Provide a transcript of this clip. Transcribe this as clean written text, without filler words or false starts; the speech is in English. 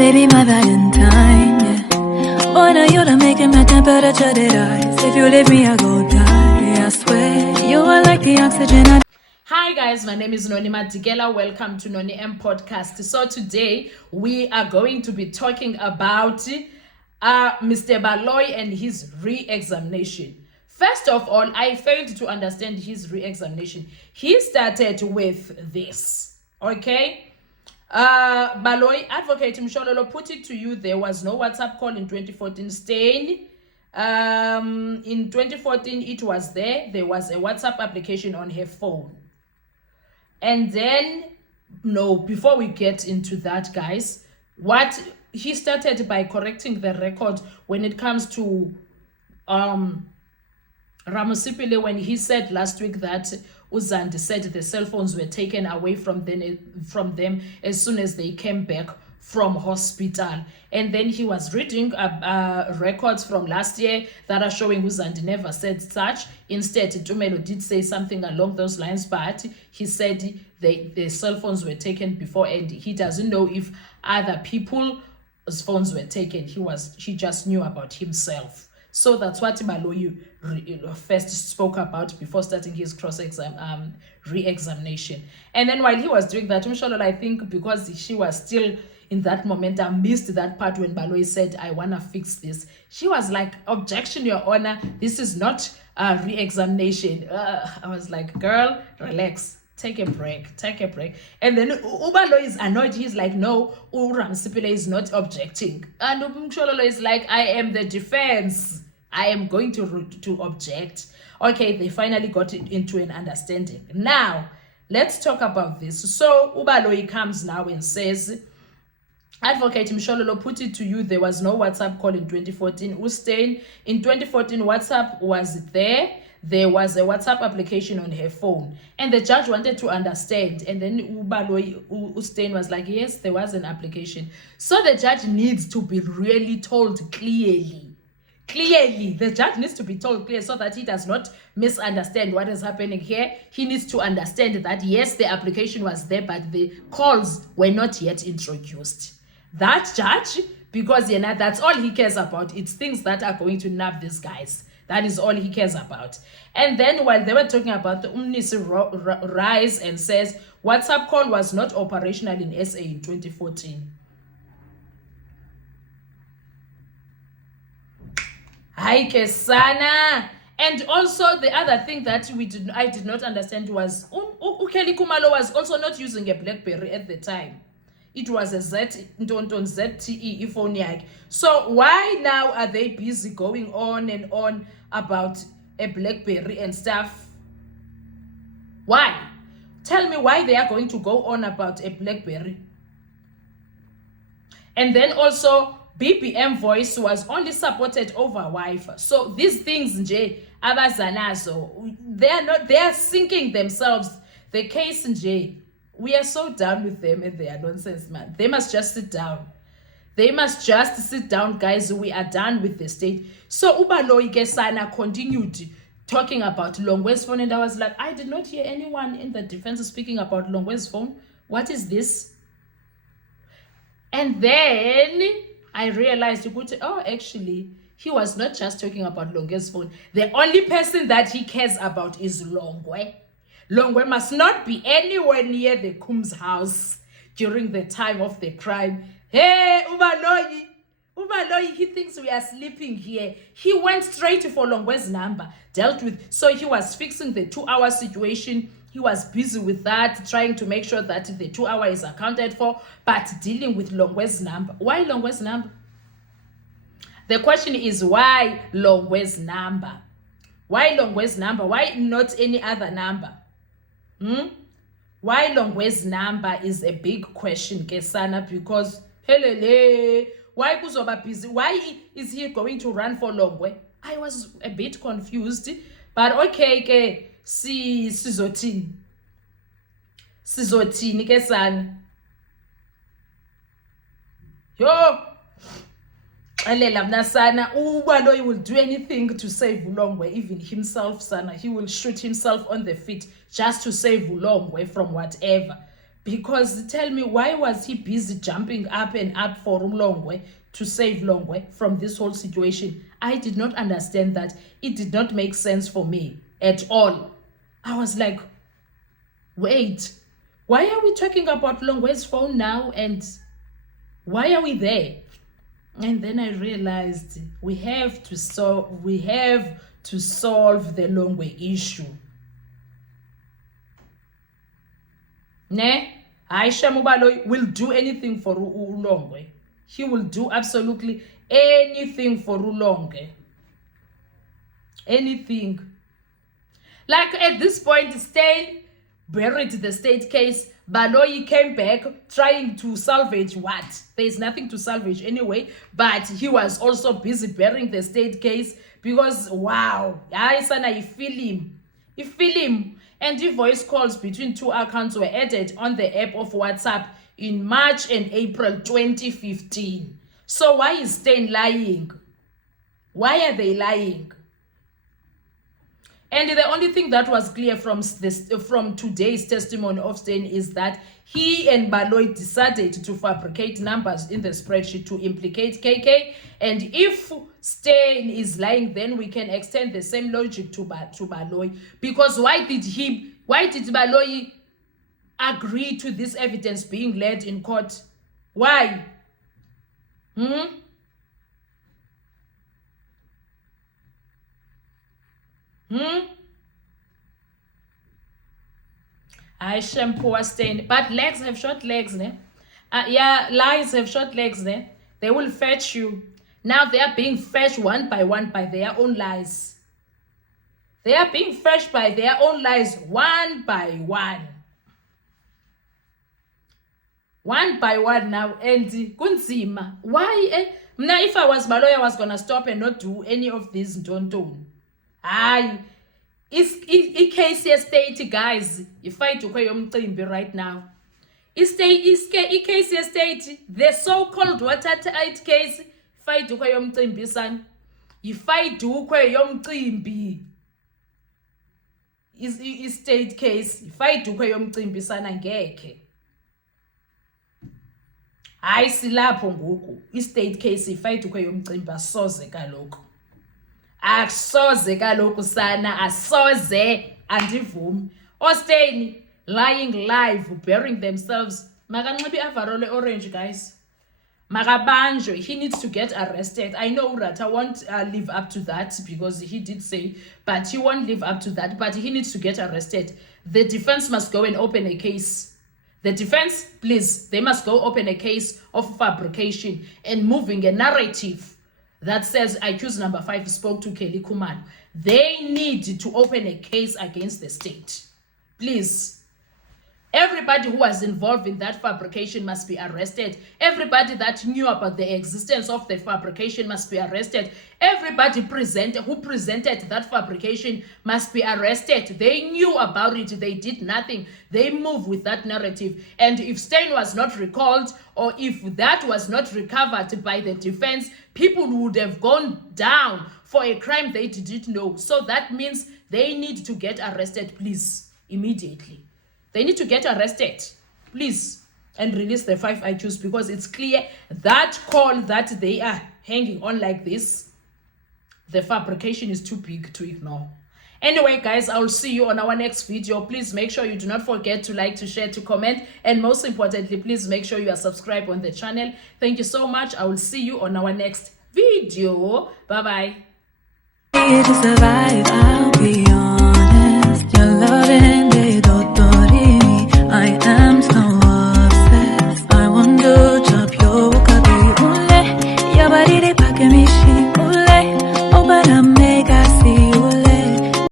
baby, my Valentine, yeah. Boy, now you're making my temperature rise. If you leave me, I go die. I swear, you are like the oxygen Hi guys, my name is Noni Madikela. Welcome to Noni M Podcast. So today we are going to be talking about Mr. Baloyi and his re-examination. First of all, I failed to understand his re-examination. He started with this, okay? Baloyi, Advocate Mshololo, put it to you, there was no WhatsApp call in 2014 Stain. In 2014, it was there was a WhatsApp application on her phone. And then, no, before we get into that, guys, what he started by correcting the record when it comes to Ramusipile, when he said last week that Uzandi said the cell phones were taken away from them as soon as they came back from hospital. And then he was reading records from last year that are showing Uzandi never said such. Instead, Tumelo did say something along those lines, but he said the cell phones were taken before, and he doesn't know if other people's phones were taken. He just knew about himself. So that's what Baloyi first spoke about before starting his re-examination. And then while he was doing that, Mshololo, I think because she was still in that moment, I missed that part when Baloyi said, I want to fix this. She was like, objection, Your Honor, this is not a re-examination. I was like, girl, relax. Take a break. And then Ubaloyi is annoyed. He's like, no, Ramusipile is not objecting. And Mshololo is like, I am the defense. I am going to object. Okay, they finally got into an understanding. Now, let's talk about this. So Ubaloyi comes now and says, Advocate Mshololo, put it to you, there was no WhatsApp call in 2014. Ustain, in 2014, WhatsApp was there. There was a WhatsApp application on her phone. And the judge wanted to understand. And then Ustain was like, yes, there was an application. So the judge needs to be really told clearly. The judge needs to be told clearly so that he does not misunderstand what is happening here. He needs to understand that, yes, the application was there, but the calls were not yet introduced. That judge, because that's all he cares about. It's things that are going to nab these guys. That is all he cares about. And then while they were talking about the Umnisi rise and says, WhatsApp call was not operational in SA in 2014. Hi, Kesana. And also the other thing that I did not understand was Ukeli Kumalo was also not using a BlackBerry at the time. It was a ZTE phone. So why now are they busy going on and on about a BlackBerry and stuff? Why? Tell me why they are going to go on about a BlackBerry. And then also BBM voice was only supported over Wi-Fi. So these things, nje abazanazo, they are sinking themselves. The case, nje, we are so done with them and their nonsense, man. They must just sit down. Guys. We are done with the state. So Ubaloyi Kesana continued talking about Longwe's phone, and I was like, I did not hear anyone in the defense speaking about Longwe's phone. What is this? And then I realized, actually, he was not just talking about Longwe's phone. The only person that he cares about is Longwe. Longwe must not be anywhere near the Coombs house during the time of the crime. Hey, Ubaloyi, he thinks we are sleeping here. He went straight for Longwe's number, dealt with. So he was fixing the 2-hour situation. He was busy with that, trying to make sure that the 2 hour is accounted for, but dealing with Longwe's number. Why Longwe's number? The question is, why Longwe's number? Why Longwe's number? Why not any other number? Why Longwe's number is a big question, Kesana, because why kuzoba busy? Why is he going to run for Longwe? I was a bit confused, but okay, Sizotini Kesana. Yo, Ubaloyi will do anything to save Longwe, even himself, Sana. He will shoot himself on the feet just to save Longwe from whatever. Because tell me, why was he busy jumping up and up for Longwe to save Longwe from this whole situation? I did not understand that. It did not make sense for me at all. I was like, wait, why are we talking about Longwe's phone now, and why are we there? And then I realized we have to solve the Longwe issue. Ne? Aisha Mubaloyi will do anything for Ulongwe. He will do absolutely anything for Ulongwe. Anything. Like at this point, Steyn buried the state case. Baloyi came back trying to salvage what? There's nothing to salvage anyway, but he was also busy burying the state case because, wow, I feel him. And the voice calls between two accounts were added on the app of WhatsApp in March and April 2015. So why is Steyn lying? Why are they lying? And the only thing that was clear from today's testimony of Steyn is that he and Baloyi decided to fabricate numbers in the spreadsheet to implicate KK. And if Steyn is lying, then we can extend the same logic to Baloyi. Because why did Baloyi agree to this evidence being led in court? Why? I shampoo a Steyn, but legs have short legs, ne? Yeah, lies have short legs, ne? They will fetch you. Now they are being fetched one by one by their own lies. They are being fetched by their own lies one by one. One by one now, and kunzima. Why? Now, if I was Baloyi, I was gonna stop and not do any of this don't. I-KCS state, guys, if I took a right now. I-KCS state, the so-called watertight case, if I took a son. If I do is state case, if I took a son and geke. I see lapho ngoku, i-state case, if I took a soze kaloku. Asoze kaloku sana, asoze andivumi. Steyn lying live, burying themselves. Makanxibe avarole orange, guys. Makabanjwe, he needs to get arrested. I know Urata won't live up to that because he did say, but he won't live up to that, but he needs to get arrested. The defense must go and open a case. The defense, please, they must go open a case of fabrication and moving a narrative that says accused number 5 spoke to Kelly Khumalo. They need to open a case against the state. Please. Everybody who was involved in that fabrication must be arrested. Everybody that knew about the existence of the fabrication must be arrested. Everybody who presented that fabrication must be arrested. They knew about it. They did nothing. They moved with that narrative. And if Steyn was not recalled, or if that was not recovered by the defense, people would have gone down for a crime they didn't know. So that means they need to get arrested, please, immediately. They need to get arrested, please, and release the 5 accused, because it's clear that call that they are hanging on like this, the fabrication is too big to ignore. Anyway, guys, I will see you on our next video. Please make sure you do not forget to like, to share, to comment, and most importantly, please make sure you are subscribed on the channel. Thank you so much. I will see you on our next video. Bye-bye. To survive, I'll be on.